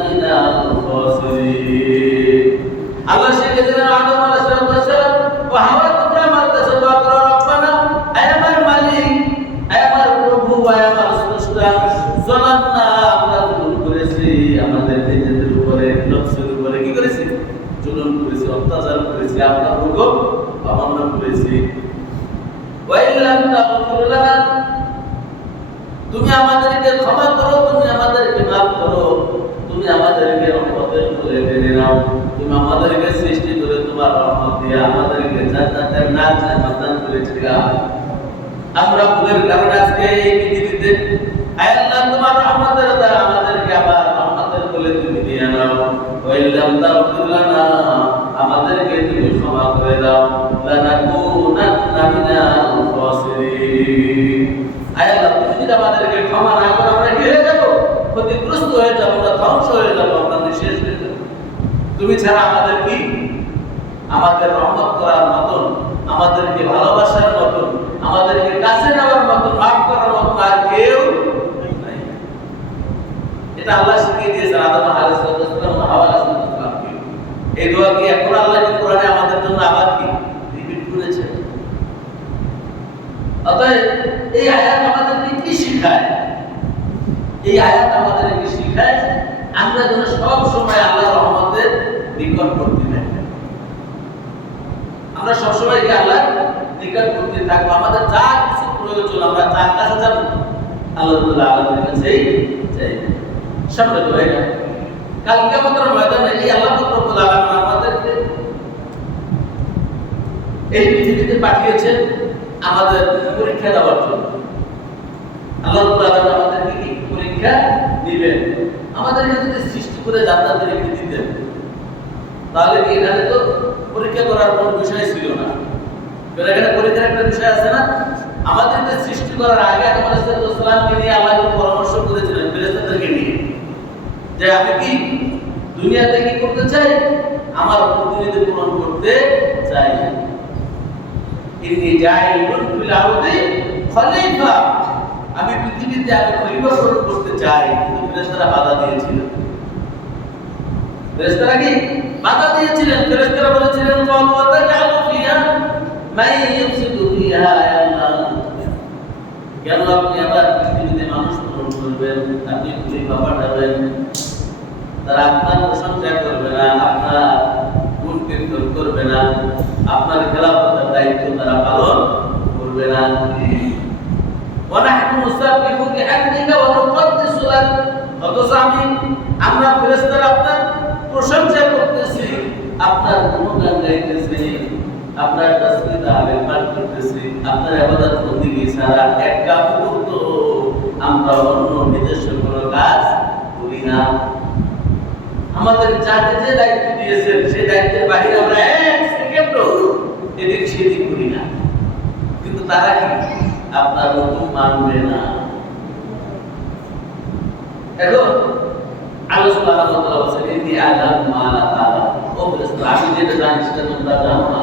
মিনাল খাসিরিন। আল্লাহ শিখিয়েছেন আদম আলাইহিস সালাম ও হাওয়া, তোমরা আমার কাছে দোয়া করো, রব্বানা, আয় আমার মালিক, আয় আমার প্রভু, আয় আমার স্রষ্টা, জালামনা, আমরা জুলুম করেছি, আমাদের নিজেদের উপরে, নফসের উপরে কি করেছি? জুলুম করেছি, অত্যাচার করেছি, আপনার হুকুম অমান্য করেছি। ওয়া ইল্লাম তাগফির লানা, তুমি আমাদেরকে ক্ষমা করো, তুমি আমাদেরকে মাফ করো, তুমি আমাদেরকে রহমতের কোলে টেনে নাও, তুমি আমাদেরকে সৃষ্টি করে তোমার রহমত দিয়ে আমাদেরকে জান্নাতের নাজাত দান করেছিলা। আমরা ভুলের কারণে আজকে এই পৃথিবীতে, আয় আল্লাহ, তোমার রহমতের দ্বারা আমাদেরকে আবার রহমতের কোলে তুমি দিয়ে নাও। ওয়া ইল্লাম তাগফির লানা, আমাদেরকে তুমি ক্ষমা করে দাও, লানাকুনান্না মিনাল খাসিরিন। আয় আল্লাহ, তুমি যদি আমাদেরকে ক্ষমা না করো, আমরা কি হয়ে যাব? ক্ষতিগ্রস্ত হয়ে যাব, আমরা ধ্বংস হয়ে যাব, আমরা নিঃশেষ হয়ে যাব। তুমি ছাড়া আমাদের কি, আমাদের রহমত করার মতন, আমাদেরকে ভালোবাসার মতন, আমাদেরকে কাছে নেওয়ার মতন, মাফ করার মতন আর কেউ নাই। এটা আল্লাহ শিখিয়ে দিয়েছেন আদম আলাইহিস সালাম, হাওয়া আলাইহিস সালামকে। এই দোয়া কি এখন আল্লাহ কি কোরআনে আমাদের জন্য আবার কি রিপিট করেছেন? অতএব এই আয়াত আমাদেরকে কি শিখায়? এই আয়াত আমাদেরকে শিখায় আমরা যেন সব সময় আল্লাহর রহমতের নিকটবর্তী থাকি। আমরা সব সময় কি আল্লাহর নিকটবর্তী থাকবো। আমাদের যা কিছু প্রয়োজন আমরা তার কাছে যাব, আল্লাহ রাব্বুল আলামিনের কাছেই চাইব। সামনে তো হয় না, কাল কিয়ামতের ময়দানে এই আল্লাহ রাব্বুল আলামিন আমাদেরকে এই পৃথিবীতে পাঠিয়েছেন আমাদের পরীক্ষা দেওয়ার জন্য। আল্লাহ রাব্বুল আলামিন আমাদেরকে কি পরীক্ষা দিবেন? আমাদেরকে যদি সৃষ্টি করে জান্নাতে রেখে দিতেন, তাহলে কি এখানে তো পরীক্ষা করার কোনো বিষয় ছিল না। এখানে পরীক্ষার একটা বিষয় আছে না? আমাদেরকে সৃষ্টি করার আগে আদম আলাইহিস সালামকে নিয়ে আল্লাহ পরামর্শ করেছিলেন ফেরেশতাদেরকে নিয়ে, যে আমি কি দুনিয়াতে কি করতে চাই? আমার প্রতিনিধি পূরণ করতে চাই। ইন্নী জাইলুন ফিল আরদি খলিফা, আমি পৃথিবীতে আমি খলিফা পূরণ করতে চাই। কিন্তু ফেরেশতারা বাধা দিয়েছিলেন। ফেরেশতারা কি বাধা দিয়েছিলেন? ফেরেশতারা বলেছিলেন, ক্বালু ওয়া তাজআলু ফিহা মান ইউফসিদু ফিহা, ইয়া আল্লাহ, কেন আপনি আবার পৃথিবীতে মানুষ পূরণ করবেন? আপনি খলিফা পাঠাবেন, তারা আপনার প্রশংসা করবে না, আপনার গুণ কীর্তন করবে না, আপনার খেলাফতের দায়িত্ব তারা পালন করবে না। ওয়া নাহনু নুসাব্বিহু বিহামদিকা ওয়া নুকদ্দিসু লাক, অথচ আমরা ফেরেশতারা আপনার প্রশংসা করতেছি, আপনার গুণগান গাইতেছি, আপনার তাসবিহ তাহলিল পাঠ করতেছি, আপনার ইবাদত বন্দেগী ছাড়া একটা মুহূর্ত আমরা অন্য নিজস্ব কোনো কাজ করি না। আমাদের যাকে যে দায়িত্ব দিয়েছেন সেই দায়িত্বের বাইরে আমরা এক সেকেন্ডও এদিক সেদিক করি না। কিন্তু তারা কি আপনার হুকুম মানবে না। এখন আল্লাহ সুবহানাহু ওয়া তাআলা বলেন, ইন্নী আ'লামু মা লা তা'লামুন, ও ফেরেশতা, আমি যেটা জানি সেটা তোমরা জানো না।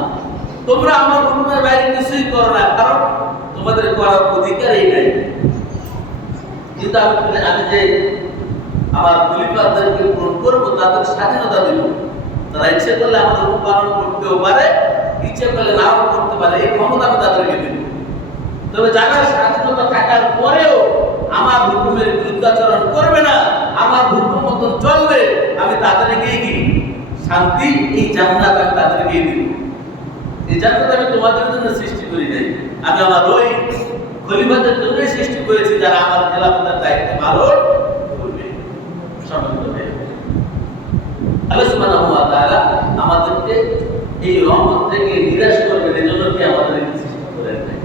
তোমরা আমার হুকুমের বাইরে কিছুই করো না, কারণ তোমাদের করার অধিকারই নাই। কিন্তু আমি যে আমার খলিফাদেরকে পূরণ করবো, তাদের স্বাধীনতা দিব। তারা ইচ্ছে করলে আমার হুকুম পালন করতেও পারে, ইচ্ছে করলে নাও করতে পারে, এই ক্ষমতা আমি তাদেরকে দিব। তবে যারা স্বাধীনতা থাকার পরেও আমার হুকুমের বিরুদ্ধাচরণ করবে না, আমার হুকুম মতো চলবে, আমি তাদেরকে কি শান্তি, এই জান্নাত আমি তাদেরকে দিব। এই জান্নাত আমি তোমাদের জন্য সৃষ্টি করি নাই, আমি আমার ওই খলিফাদের জন্যই সৃষ্টি করেছি, যারা আমার খেলাফতের দায়িত্ব পালন করবে। আল্লাহ সুবহানাহু ওয়া তাআলা আমাদেরকে এই রহমত থেকে নিরাশ করবেন, এজন্য কি আমাদেরকে সৃষ্টি করেন নাই।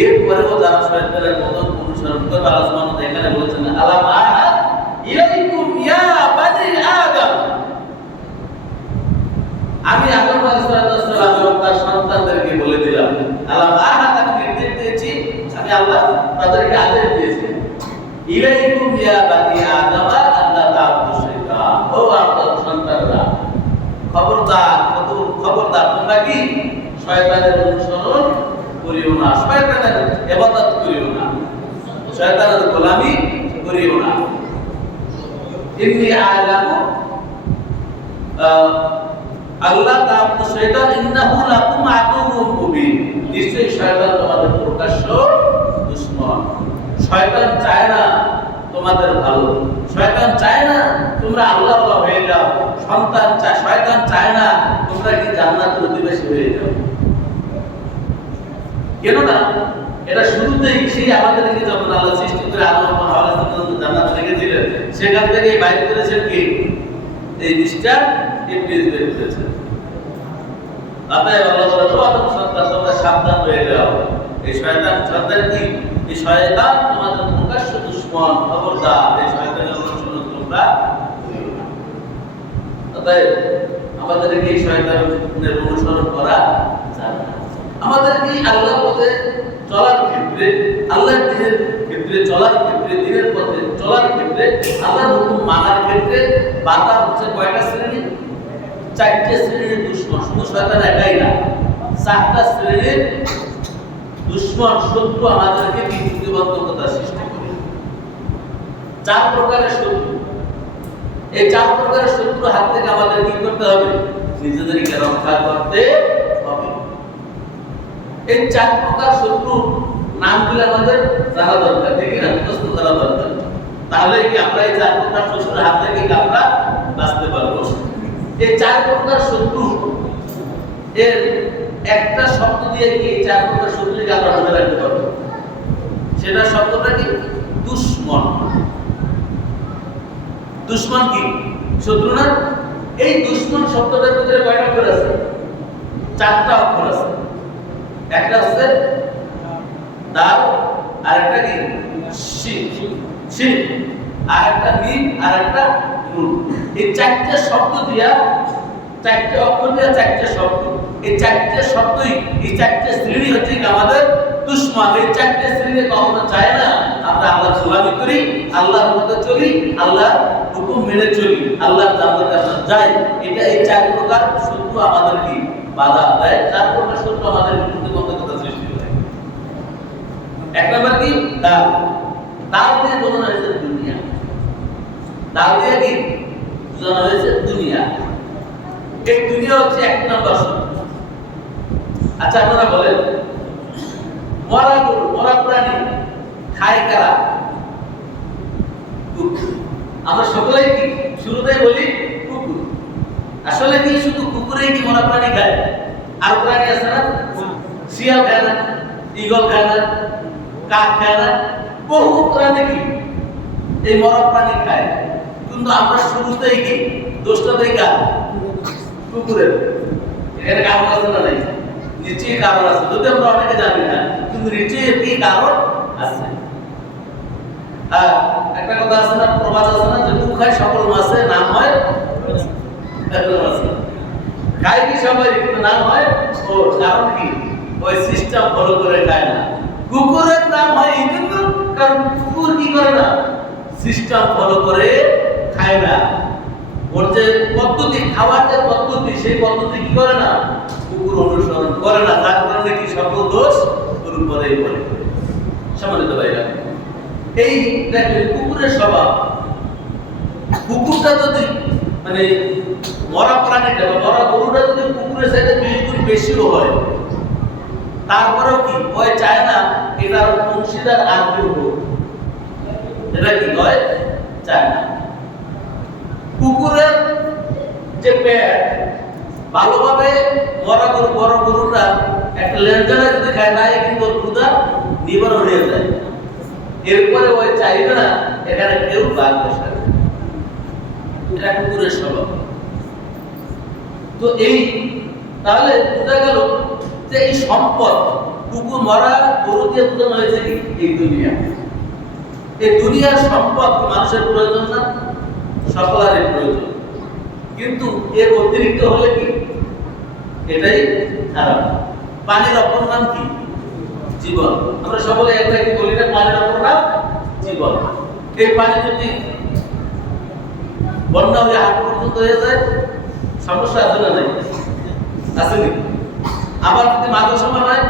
এরপরেও যারা শয়তানের কদম অনুসরণ করবে, আল্লাহ সুবহানাহু ওয়া তাআলা এখানে বলেছেন, আলাম আহাদ ইলাইকুম ইয়া বানি আদম, আমি আদম আলাইহিস সালাম এবং তার সন্তানদেরকে বলে দিলাম, আলাম আহাদ, আমি নির্দেশ দিয়েছি, আমি আল্লাহ তাদেরকে আদেশ দিয়েছি, ইলাইকুম ইয়া বানি আদম আল্লা তা'বুদু শাইতান, ও আদম সন্তানরা, খবরদার তোমরা কি শয়তানের অনুসরণ করিও না, শয়তানের ইবাদত করিও না, শয়তানের গোলামি করিও না। ইন্নী আ'লামু আল্লাহ তাআলা শয়তান ইন্নাহু লাকুম আদুউম মুবিন, নিশ্চয়ই শয়তান তোমাদের প্রকাশ্য দুশমন। শয়তান চায় না তোমাদের ভালো, শয়তান চায় না তোমরা আল্লাহওয়ালা হয়ে যাও, শয়তান চায় না তোমরা কি জান্নাতের অধিবাসী হয়ে যাও। কেন না, এটা শুরুতেই সেই আমাদেরকে যখন আল্লাহ সৃষ্টি করে আদম এবং হাওয়া জান্নাত রেখেছিলেন, সেখান থেকে বাইরে করেছেন কি এই মিস্টার ইবলিস বের করেছেন। অতএব আল্লাহ বলে তো আদম সন্তান তোমরা সাবধান হয়ে যাও, এই শয়তান সন্তান কি, এই শয়তান তোমাদের প্রকাশ্য দুশমন, খবরদার এই শয়তানের অনুসরণ তোমরা। অতএব আমাদেরকে এই শয়তানের অনুসরণ করা যাবে না। আমাদেরকে আল্লাহর পথে চলার ক্ষেত্রে, আল্লাহর দ্বীনের ক্ষেত্রে চলার ক্ষেত্রে, দ্বীনের পথে চলার ক্ষেত্রে, আল্লাহর হুকুম মানার ক্ষেত্রে বাধা হচ্ছে কয়টা শ্রেণী? 4টে শ্রেণীর দুশমন। শুধু শয়তান একাই না, 4টা শ্রেণীর দুশমন, শত্রু আমাদেরকে প্রতিবন্ধকতা সৃষ্টি করে। 4 প্রকারের শত্রু। এই 4 প্রকারের শত্রুর হাত থেকে আমাদের কি করতে হবে? নিজেদেরকে রক্ষা করতে হবে। এই 4 প্রকার শত্রুর নামগুলো আমাদের জানা দরকার, ঠিক না? মুখস্থ করা দরকার। তাহলে কি আমরা এই 4 প্রকার শত্রুর হাত থেকে আমরা বাঁচতে পারবো। এই 4 প্রকার শত্রু এর একটা শব্দ দিয়ে কি এই 4 প্রকার শত্রুকে আমরা মনে রাখতে পারবো। সেটা শব্দটা কি? দুশমন। দুশমন কি? শত্রু না? এই দুশমন শব্দটার ভিতরে কয়টা অক্ষর আছে? 4টা অক্ষর আছে। একটা আছে দাল, আরেকটা কি শিন, শিন, আরেকটা মিম, আরেকটা নুন। এই 4টে শব্দ দিয়া, 4টে অক্ষর দিয়া 4টে শব্দ, এই 4টে শব্দই, এই 4টে শ্রেণী হচ্ছে আমাদের দুশমন। এই 4টে শ্রেণী কখনো চায় না আমরা আল্লাহর গোলামি করি, আল্লাহর পথে চলি, আল্লাহর হুকুম মেনে চলি, আল্লাহর জান্নাতে আমরা যাই। এটা এই 4 প্রকার শত্রু আমাদের কি বাধা দেয়, 4 প্রকার শত্রু আমাদের প্রতিবন্ধকতা সৃষ্টি করে। এক নম্বর কি? দাল। দাল দিয়ে বোঝানো হয়েছে দুনিয়া। দাল দিয়ে কি বোঝানো হয়েছে? দুনিয়া। এই দুনিয়া হচ্ছে 1 নম্বর শত্রু। আচ্ছা আপনারা বলেন, মরা গরু, মরা প্রাণী খায় কারা? কুকুর। আমরা সকলেই কি শুরুতেই বলি কুকুর। আসলে কি শুধু কুকুরেই কি মরা প্রাণী খায়? আর প্রাণী আছে না? শিয়াল খায় না, ঈগল খায় না, কাক খায় না, বহু প্রাণী কি এই মরা প্রাণী খায়। কিন্তু আমরা শুরুতেই কি দোষটা দেই কার? কুকুরের। এখানে কারণ আছে না? নাই, নিশ্চয়ই কারণ আছে, যদি আমরা অনেকে জানি না, কিন্তু নিশ্চয়ই কি কারণ আছে। একটা কথা আছে না, প্রবাদ আছে না, যে মুখ খায় সকল মাছে, নাম হয় খায় কি সবাই, কিন্তু নাম হয় ও। কারণ কি? ওই সিস্টেম ফলো করে খায় না। কুকুরের নাম হয় এই জন্য কারণ কুকুর কি করে না? সিস্টেম ফলো করে খায় না। ওর যে পদ্ধতি, খাওয়ার যে পদ্ধতি, সেই পদ্ধতি কি করে না? কুকুর অনুসরণ করে না। তার কারণে কি সকল দোষ ওর উপরেই পড়ে। সম্মানিত ভাইরা, এই দেখেন কুকুরের স্বভাব। কুকুরটা যদি মানে মরা প্রাণীটা বা মরা গরুটা যদি কুকুরের সাথে 20 গুণ বেশিও হয়, তারপরেও কি ওই চায় না এটার অংশীদার আর কেউ হোক। এটা কি হয়? চায় না। কুকুরের যে পেট ভালোভাবে মরা গরু, বড় গরুটা একটা লেন্ডারে যদি খায়, তাই কিন্তু ওর ক্ষুধা নিবারণ হয়ে যায়। এরপরে ওই চাইবে না এখানে কেউ বাদ বসে। এটা কুকুরের স্বভাব। তো এই তাহলে বোঝা গেল যে এই সম্পদ কুকুর মরা গরু দিয়ে বোঝানো হয়েছে কি এই দুনিয়া। এই দুনিয়ার সম্পদ মানুষের প্রয়োজন না? সকলের প্রয়োজন, কিন্তু এর অতিরিক্ত হলে কি এটাই খারাপ। পানির অপর নাম কি? জীবন। আমরা সকলে একটাই বলি না, পানির অপর নাম জীবন। এই পানি যদি বন্যা হয়ে হাট পর্যন্ত হয়ে যায়, সমস্যা আছে না? নাই, আসেনি? আবার যদি মাঝে সময় হয়,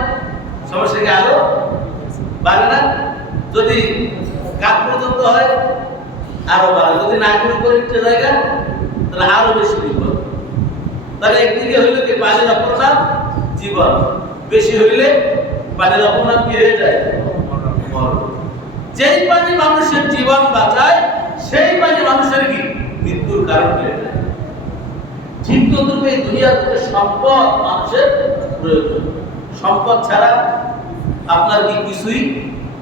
সমস্যা কি আরো বাড়ে না? যদি কাঠ পর্যন্ত হয়, আরো বাড়ে। যদি নাকের উপরে একটা জায়গা তাহলে আরো বেশি বিপদ। তাহলে একদিকে হইলে কি পানির অপরাধ জীবন, বেশি হইলে পানির অপরাধ কি হয়ে যায় মরণ। যেই পানি মানুষের জীবন বাঁচায় সেই পানি মানুষের কি মৃত্যুর কারণ হয়ে যায়। ঠিক তদ্রূপ এই দুনিয়াতে সম্পদ মানুষের প্রয়োজন। সম্পদ ছাড়া আপনার কি কিছুই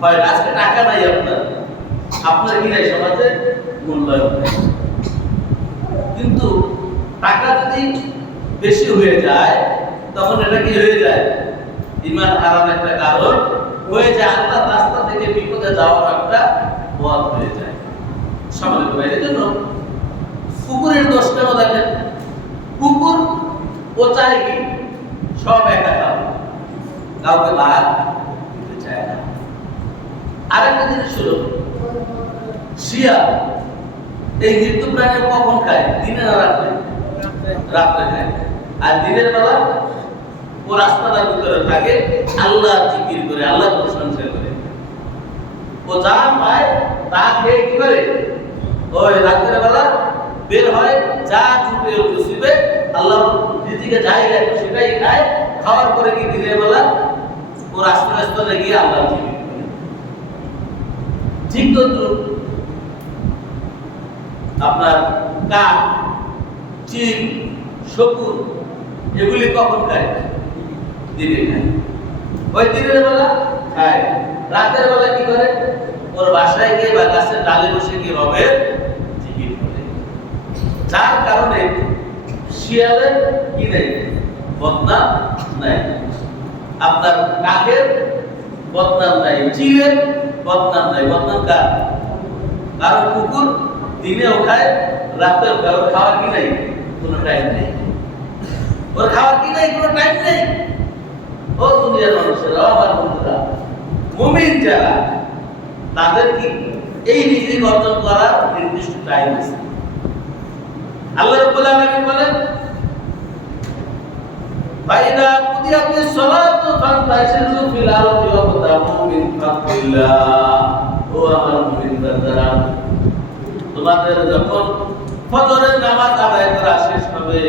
হয় না। আজকে টাকা নাই আপনার কি নাই সমাজে মূল্যায়ন নেই। কিন্তু টাকা যদি বেশি হয়ে যায় তখন এটা কি হয়ে যায় ঈমান হারানোর একটা কারণ হয়ে যায়, আল্লাহর রাস্তা থেকে বিপদে যাওয়ার একটা পথ হয়ে যায়। সম্মানিত ভাই, এর জন্য কুকুরের দোষ কেন দেখেন? কুকুর ও চায় কি সব একা খাবে, কাউকে ভাগ দিতে চায় না। আরেকটা জিনিস হলো শিয়াল, এই মৃত্যু প্রাণী কখন খায়? দিনে না রাত্রে? রাত্রে খায়। আর দিনের বেলা ও রাস্তাটার ভিতরে থাকে, আল্লাহ জিকির করে, আল্লাহ প্রশংসা করে। ও যা পায় তা খেয়ে কি করে ওই রাতের বেলা বের হয়, যা চুপে বসিবে আল্লাহ রিজিকে যাই লাগে সেটাই খায়। খাওয়ার পরে কি দিনের বেলা ও রাস্তায় গিয়ে আল্লাহ জিকির করে। ঠিক তো আপনার কাক, চিল, শকুন এগুলি কখন খায়? দিনে খায়। ওই দিনের বেলা খায়, রাতের বেলা কি করে? ওর বাসায় গিয়ে বা গাছের ডালে বসে গিয়ে রবের জিকির করে। যার কারণে শিয়ালের কি নেই বদনাম নাই, আপনার কাকের বদনাম নাই, চিলের বদনাম নাই। বদনাম কার? কারণ কুকুর দিনেও খায় রাতেও খায়, ওর খাওয়ার কি নাই কোনো টাইম নেই। ওর খাওয়ার কি নাই কোনো টাইম নেই। ও দুনিয়ার মানুষেরা, আমার বন্ধুরা, মুমিন যারা, তাদের কি এই রিজিক অর্জন করার নির্দিষ্ট টাইম আছে। আল্লাহ রাব্বুল আলামিন বলেন ফাইদা কুদিয়াতিস সালাতু ফান্তাশিরু ফিল আরদি ওয়াবতাগু মিন ফাদলিল্লাহ। ও আমার মুমিন বান্দারা, তোমাদের যখন ফজরের নামাজ আদায় করা শেষ হবে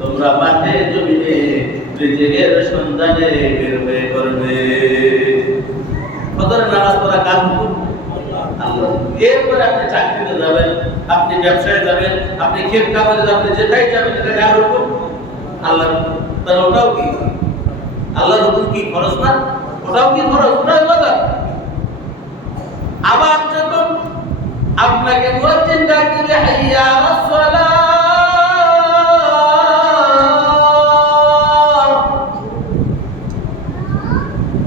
তোমরা মাঠে জমিনে রিজিকের সন্ধানে বের হয়ে করবে। ফজরের নামাজ পড়া কার হুকুম? আল্লাহ। এরপরে আপনি চাকরিতে যাবেন, আপনি ব্যবসায় যাবেন, আপনি ক্ষেত খামারে যাবেন, যেটাই যাবেন এটা কার হুকুম? আল্লাহর হুকুম। তাহলে ওটাও কি আল্লাহর হুকুম? কি খরচ না? ওটাও কি খরচ? ওটাও ইবাদত। আবার যখন আপনাকে মুয়াজ্জিন ডাক দিবে হাইয়া আলাস সালাহ,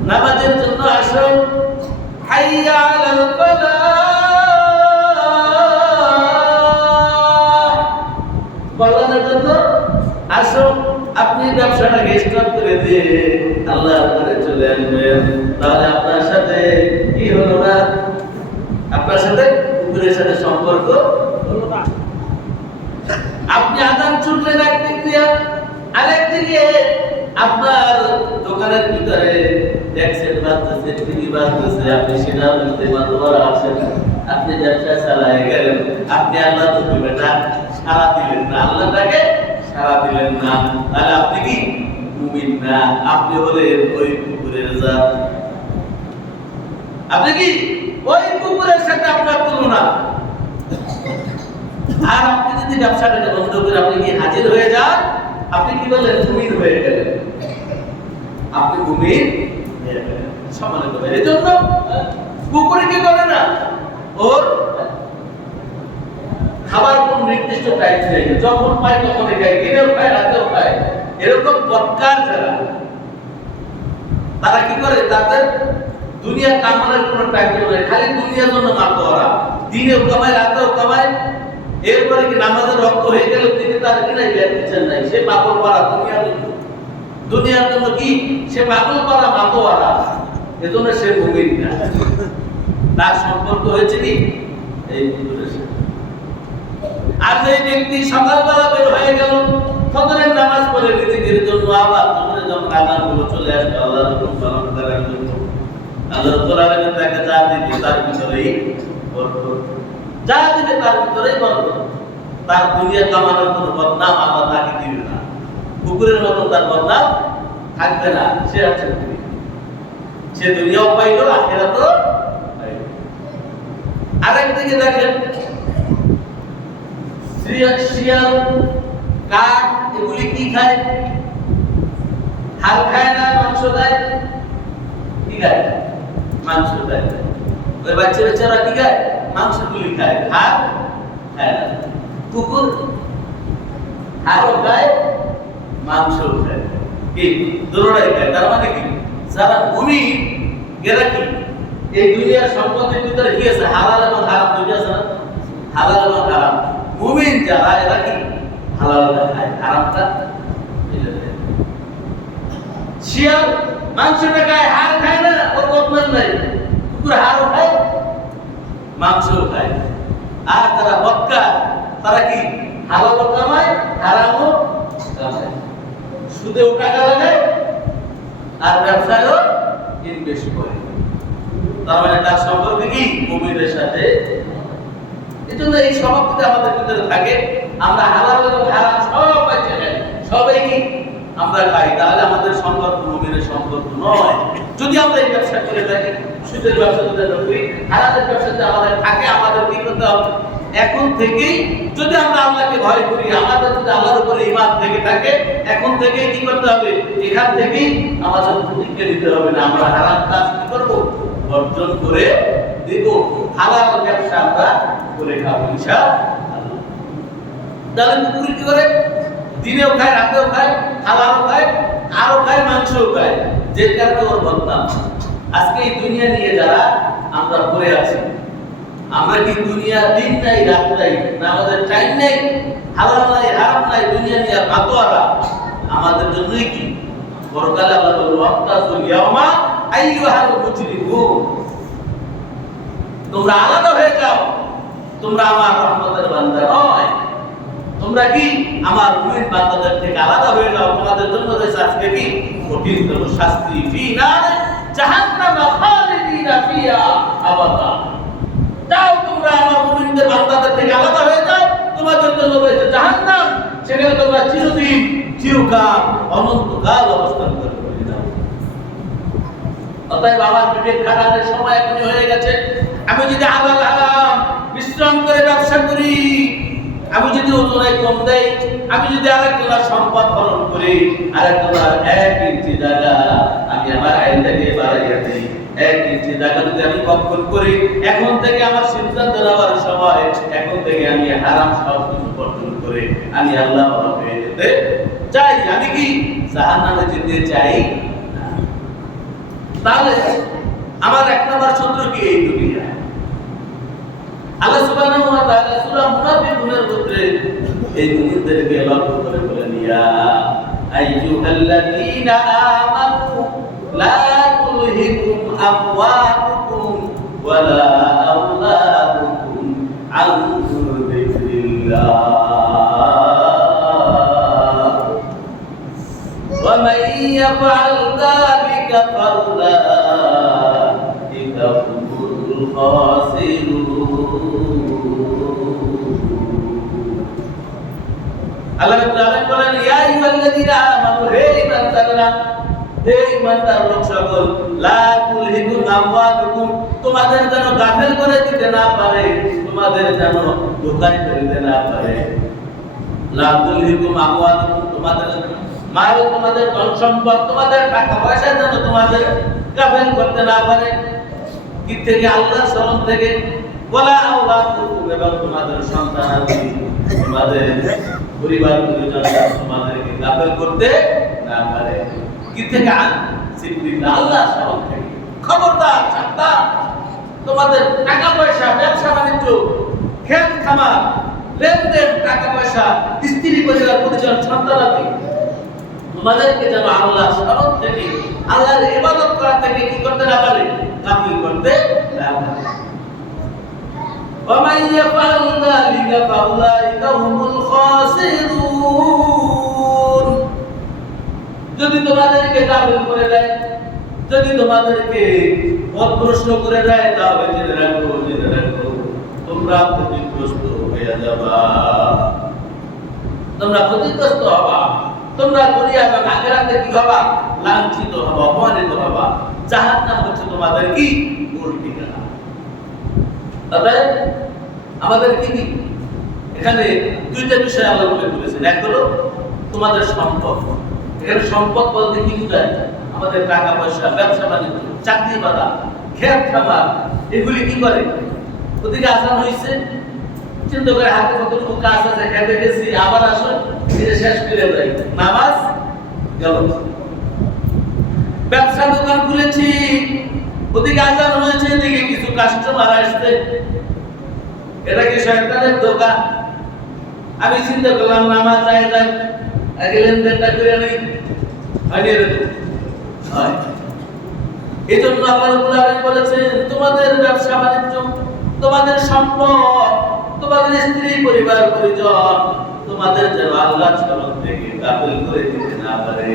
নামাজের জন্য আসো, হাইয়া আলাল ফালাহ বলার জন্য আসো, আপনি ব্যবসাটাকে স্টপ করে দিয়ে আল্লাহর ঘরে চলে আসবেন। তাহলে আপনার সাথে কি হলো না? আপনার সাথে কুকুরের সাথে সম্পর্ক হলো না। আপনি আযান শুনলেন একদিক দিয়ে, আরেকদিকে আপনার দোকানের ভিতরে ট্যাক্সের বাজতেছে, টিভি বাজতেছে, আপনি সেটা বলতে মাতবার আছেন, আপনি ব্যবসা চালায় গেলেন, আপনি আল্লাহ তো বেটা সারা দিলেন না, আল্লাহটাকে সারা দিলেন না। তাহলে আপনি কি মুমিন না? আপনি হলেন ওই কুকুরের জাত। আপনি কি ওই কুকুরের সাথে আপনার তুলনা। আর আপনি যদি ব্যবসাটাকে বন্ধ করে আপনি কি হাজির হয়ে যান, আপনি কি বললেন? মুমিন হয়ে গেলেন। আপনি মুমিন হয়ে গেলেন। সম্মানিত ভাই, এই জন্য কুকুরে কি করে না, ওর খাবার কোন নির্দিষ্ট টাইম নেই, যখন পায় তখনই খায়, দিনেও খায় রাতেও খায়। এরকম দরকার যারা, তারা কি করে? তাদের দুনিয়া কামানোর কোনো টাইম নেই, খালি দুনিয়ার জন্য মারতো ওরা। দিনেও কামায় রাতেও কামায়। এরপরে কি নামাজের রক্ত হয়ে গেল তিনি তার কি নাই বের নাই, সে পাগল পাড়া দুনিয়ার জন্য। দুনিয়ার জন্য কি সে পাগল পাড়া মাতোয়ারা, এজন্য সে মুমিন না। তার সম্পর্ক হয়েছে কি এই কুকুরের সাথে। আর যে ব্যক্তি সকালবেলা বের হয়ে গেল, ফজরের নামাজ পড়ে রিজিকের জন্য, আবার দুপুরে যখন আযানগুলো চলে আসবে আল্লাহর হুকুম পালন করার জন্য, আল্লাহ তাআলা তাকে যা দিবে তার ভিতরেই বরকত। যা দিবে তার ভিতরেই বরকত। তার দুনিয়া কামানোর কোনো বদনাম আল্লাহ তাকে দিবে না। কুকুরের মতো তার বদনাম থাকবে না। সে আছে সে দুনিয়াও পাইল, আখিরাতও পাইল। আরেকদিকে দেখেন, শিয়াল, কাক এগুলি কি খায়? হাড় খায় না, মাংস খায়? কি খায়? মাংস খায়। ওই বাচ্চা বাচ্চারা কি খায়? মাংসগুলি খায়, হাড় খায় না। কুকুর হাড়ও খায়, মাংস খায়, কি দুটোটাই খায়। তার মানে কি, যারা মুমিন এরা কি এই দুনিয়ার সম্পদের ভিতরে কি আছে? হালাল এবং হারাম দুটো আছে না? হালাল এবং হারাম। মুমিন যারা এরা কি হালালটা খায়, হারামটা শিয়াল মাংসটা খায়, হাড় খায় না, ওর বদনাম নাই। কুকুর হাড়ও খায়, মাংসও খায়। আর যারা বক্কা তারা কি হালালও কামায়, হারামও কামায়, সুদেও টাকা লাগায় আর ব্যবসায়ও ইনভেস্ট করে। তার মানে তার সম্পর্ক কি মুমিনের সাথে। এজন্য এই স্বভাব যদি আমাদের ভিতরে থাকে, আমরা হালাল এবং হারাম সব পাইতে খাই, সবাই কি আমরা খাই, তাহলে আমাদের সম্পর্ক মুমিনের সম্পর্ক নয়। যদি আমরা এই ব্যবসা করে থাকি, সুদের ব্যবসা যদি করি, হারামের ব্যবসা যদি আমাদের থাকে, আমাদের কি করতে হবে? এখন থেকেই যদি আমরা আল্লাহকে ভয় করি, আমাদের যদি আল্লাহর উপরে ঈমান থেকে থাকে, এখন থেকেই কি করতে হবে? এখান থেকেই আমাদের প্রতিজ্ঞা নিতে হবে না আমরা হারাম কাজ কি করব? বর্জন করে দেব, হালাল ব্যবসা আমরা করে খাবো ইনশাআল্লাহ। তাহলে কুকুর কি করে? দিনেও খায়, রাতেও খায়, হালালও খায়, আরও খায়, মাংসও খায়, যে কারণে ওর বদনাম। আজকে এই দুনিয়া নিয়ে যারা আমরা পড়ে আছি, আমরা কি দুনিয়া দিন নাই, রাত নাই, না আমাদের টাইম নেই, হালাল নাই, হারাম নাই, দুনিয়া নিয়ে মাতোয়ারা। আমাদের জন্যই কি পরকালে আল্লাহ বলল, ওয়াক্তাজুল ইয়াওমা আইয়ুহাল মুজরিমুন, তোমরা আলাদা হয়ে যাও, তোমরা আমার রহমতের বান্দা নয়, তোমরা কি আমার মুমিন বান্দাদের থেকে আলাদা হয়ে যাও। তোমাদের জন্য রয়েছে আজকে কি কঠিনতম শাস্তি, ফি নার জাহান্নাম খালিদিনা ফিহা আবাদা। যাও তোমরা আমার মুমিনদের বান্দাদের থেকে আলাদা হয়ে যাও, তোমাদের জন্য রয়েছে জাহান্নাম, সেখানে তোমরা চিরদিন, চিরকাল, অনন্তকাল অবস্থান করবে। অতএব আমার বিবেক খাটানোর সময় এখনই হয়ে গেছে। আমি যদি হালাল হারাম বিশ্রাম করে ব্যবসা করি, আমি যদি ওজনে কম দেই, আমি যদি আরেকজনের সম্পদ হরণ করি, আরেকজনের 1 ইঞ্চি জায়গা আমি আমার আইনটাকে বাড়াইয়া দিই, 1 ইঞ্চি জায়গা যদি আমি কখন করি, এখন থেকে আমার সিদ্ধান্ত নেওয়ার সময়, এখন থেকে আমি হারাম সব কিছু বর্জন করে আমি আল্লাহ হয়ে যেতে চাই। আমি কি জাহান্নামে যেতে চাই? তাহলে আমার 1 নম্বর শত্রু কি এই দুনিয়া। আল্লাহ সুবহানাহু ওয়া তাআলা সূরা মুনাফিকুনের মধ্যে এই মুমিনদেরকে লক্ষ্য করে বলেন, ইয়া আইয়ুহাল্লাযীনা আমানু লা তুলহিকুম আমওয়ালুকুম ওয়ালা আওলাদুকুম আন যিকরিল্লাহ ওয়া মান ইয়াফআল যালিকা ফাউলাইকা হুমুল খাসিরুন। আল্লাহ রাব্বুল আলামিন বলেন, ইয়া আইয়ুহাল্লাযীনা আমানু, হে ঈমানদাররা, হে ঈমানদার লোক সকল, লা তুলহিকুম আমওয়ালুকুম, তোমাদের যেন গাফেল করে দিতে না পারে, তোমাদের যেন ধোঁকায় ফেলতে না পারে। লা তুলহিকুম আমওয়ালুকুম, তোমাদের মাল, তোমাদের ধন সম্পদ, তোমাদের টাকা পয়সা যেন তোমাদের গাফেল করতে না পারে। কি থেকে? আল্লাহর স্মরণ থেকে। ওয়ালা আওলাদুকুম, এবং তোমাদের সন্তানাদি, তোমাদের পরিবার পরিজন তোমাদেরকে গাফেল করতে না পারে। কি থেকে? আন যিকরিল্লাহ, আল্লাহর স্মরণ থেকে। খবরদার, সাবধান, তোমাদের টাকা পয়সা, ব্যবসা বাণিজ্য, খেত খামার, লেনদেন, টাকা পয়সা, স্ত্রী পরিবার পরিজন, সন্তানাদি, তোমাদেরকে যেন আল্লাহর স্মরণ থেকে, আল্লাহর ইবাদত করা থেকে কি করতে না পারে? গাফিল করতে না পারে। ওয়া মান ইয়াফআল যালিকা ফাউলাইকা হুমুল খাসিরুন। যদি তোমাদেরকে গাফিল করে দেয়, যদি তোমাদেরকে পথভ্রষ্ট করে দেয়, তাহলে জেনে রাখো তোমরা ক্ষতিগ্রস্ত হয়ে যাবা, তোমরা ক্ষতিগ্রস্ত হবা, তোমরা দুনিয়া এবং আখিরাতে কি হবা? লাঞ্ছিত হবা, অপমানিত হবা। জাহান্নাম হচ্ছে তোমাদের কি মূল ঠিকানা। তবে আমাদের কি কি এখানে দুইটা বিষয় আল্লাহ উল্লেখ করেছেন। এক হলো তোমাদের সম্পদ। এখানে সম্পদ বলতে কি বোঝায়? আমাদের টাকা পয়সা, ব্যবসা বাণিজ্য, চাকরি বাদা, ক্ষেত খামার, এগুলি কি করে? ওদিকে আসান হয়েছে, চিন্তা করে হাতে কতটুকু কাজ আছে, খেতে গেছি, আবার আসো, এটা শেষ করে যাই, নামাজ গেল। ব্যবসা দোকান খুলেছি, ওদিকে আজান হয়েছে, এদিকে কিছু কাস্টমার আসছে, এটা কি শয়তানের দোকান? আমি চিন্তা করলাম নামাজ যায় যাক, আগে লেনদেনটা করে নেই, হয়নি এরকম হয়। এই জন্য আল্লাহ রাব্বুল আলামিন বলেছেন, তোমাদের ব্যবসা বাণিজ্য, তোমাদের সম্পদ, তোমাদের স্ত্রী পরিবার পরিজন, তোমাদের যেন আল্লাহর শরণ থেকে গাফিল করে দিতে না পারে।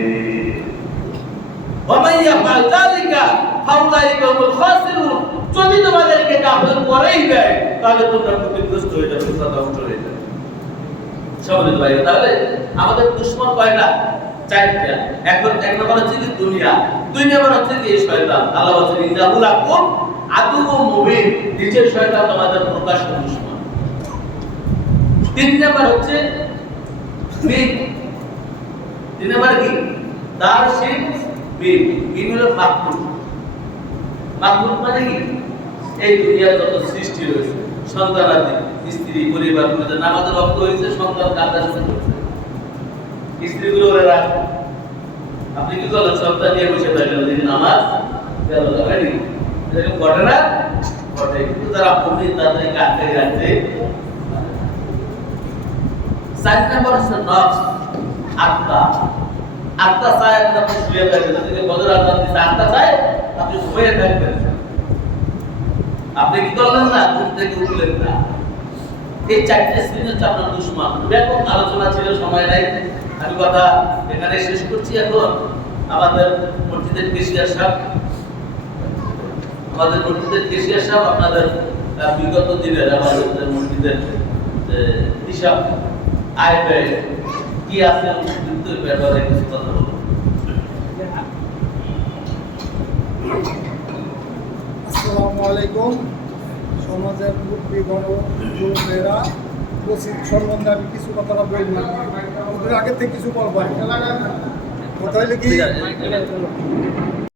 ওয়া মান ইয়াফআল যালিকা ফাউলাইকা হুমুল খাসিরুন। যদি তোমাদেরকে গাফিল করেই দেয়, তাহলে তোমরা ক্ষতিগ্রস্ত হয়ে যাবে, ধ্বংস হয়ে যাবে। সবাই ভাই, তাহলে আমাদের দুশমন কয়টা? চারটা। এক নম্বর হচ্ছে কি দুনিয়া, দুই নম্বর হচ্ছে কি শয়তান। আল্লাহ বলেন ইন্নাহু লাকুম আদুউম মুবিন, নিশ্চয় শয়তান তোমাদের প্রকাশ্য দুশমন। তিন নম্বর হচ্ছে মিন। তিন নম্বর কি? দার শিন মিন। মিন হলো মাখলুক। মাখলুক মানে কি? এই দুনিয়ার যত সৃষ্টি রয়েছে, সন্তানাদি, স্ত্রী পরিবার, নামাজের রক্ত হয়েছে, সন্তান কাঁদা শুরু করেছে, স্ত্রীগুলো ওরা রাখ, আপনি কি করলেন? সন্তান নিয়ে বসে থাকলেন, নামাজ গেল, হয়নি? এরকম ঘটনা ঘটে, কিন্তু তারা আপনি তাদেরকে আটকে রাখতে। চার নম্বর হচ্ছে নফস, আত্মা। আত্মা চায় আপনি শুয়ে থাকবেন, তাদেরকে বদর আজান দিচ্ছে, আত্মা চায় আপনি শুয়ে থাকবেন। আপনি কি করলেন না? ঘুম থেকে উঠলেন না। এই চারটে শ্রেণী হচ্ছে আপনার দুশমন। ব্যাপক আলোচনা ছিল, সময় নাই, আমি কথা এখানে শেষ করছি। এখন আমাদের মসজিদের কেশিয়ার সাহেব, আপনাদের বিগত দিনের আমাদের মসজিদের হিসাব, আয় ব্যয় কি আছে, ব্যাপারে কিছু কথা বলবো। আসসালামু আলাইকুম। সমাজের মুরব্বী বড় যুবকেরা মসজিদ সম্বন্ধে আমি কিছু কথা বলবো, ওদের আগে থেকে কিছু বলবো। কথা হইলে কি